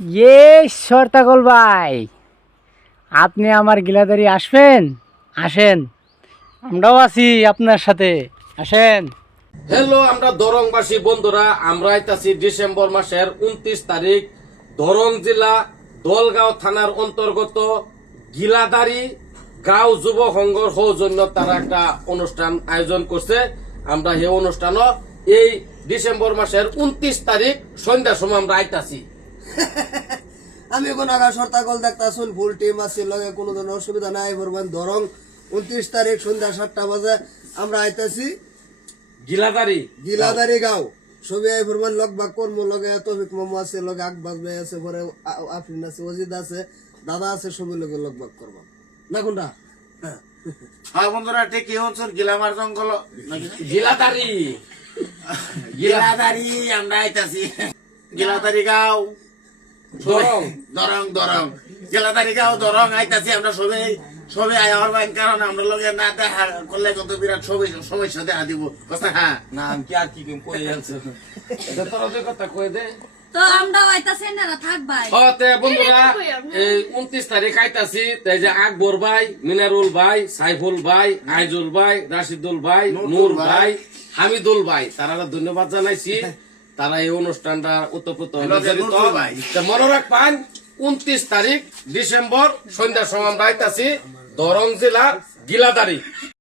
ইয়ে শর্তাকল ভাই, আপনি আমার গিলাদারি আসবেন? আসেন, আমরাও আছি আপনার সাথে, আসেন। হ্যালো, আমরা দরংবাসী বন্ধুরা, আমরা আইতাছি ডিসেম্বর মাসের 29 তারিখ দরং জেলা দলগাঁও থানার অন্তর্গত গিলাদারি গাঁও যুব সংঘর সৌজন্য তারা একটা অনুষ্ঠান আয়োজন করছে। আমরা এই অনুষ্ঠানও এই ডিসেম্বর মাসের 29 তারিখ সন্ধ্যার সময় আমরা আইতাছি। আমি কোন আগা শর্তাকল দেখতাছুন, ফুল টিম আছে লগে, কোনো ধরনের অসুবিধা নাই। বলবেন ধরং 29 তারিখ সন্ধ্যা 7টা বাজে আমরা আইতাছি গিলাদারি গাঁও। সবই আই ফরমান লগ বাগ কর্ম লগে তৌফিক মামু আছে, লগে আকবাস ভাই আছে, পরে আফরিন আছে, ওজিদ আছে, দাদা আছে, সবই লগে লগ বাগ করব না কোনটা। হ্যাঁ বন্ধুরা, ঠিকই হচ্ছেন। গিলামার জঙ্গল গিলাদারি গিলাদারি আমরা আইতাছি। গিলাদারি গাঁও দরং দরং দরং গিলাদারি গাঁও দরং আইতাছি আমরা সবাই সবাই আয়ার বাইন, কারণ আমরা লগে না দেখা করলে কত বিরাট সমস্যা দেখা দিব। কথা হ্যাঁ নাম কি আর কি কই আছে এটা তোরা যে কথা কই দে। তো আমরা আইতাছি না থাকবাই। তে বন্ধুরা, এই 29 তারিখ আইতাছি। তাই যে আকবর ভাই, মিনারুল ভাই, সাইফুল ভাই, আইজুল ভাই, রাশিদুল ভাই, নূর ভাই, হামিদুল ভাই, তারা ধন্যবাদ জানাইছি। তারা এই অনুষ্ঠানটা উত্তপ্রত মনে রাখবেন। 29 তারিখ ডিসেম্বর সন্ধ্যার সময় আমরা আইতাছি দরং জেলা গিলাদারি।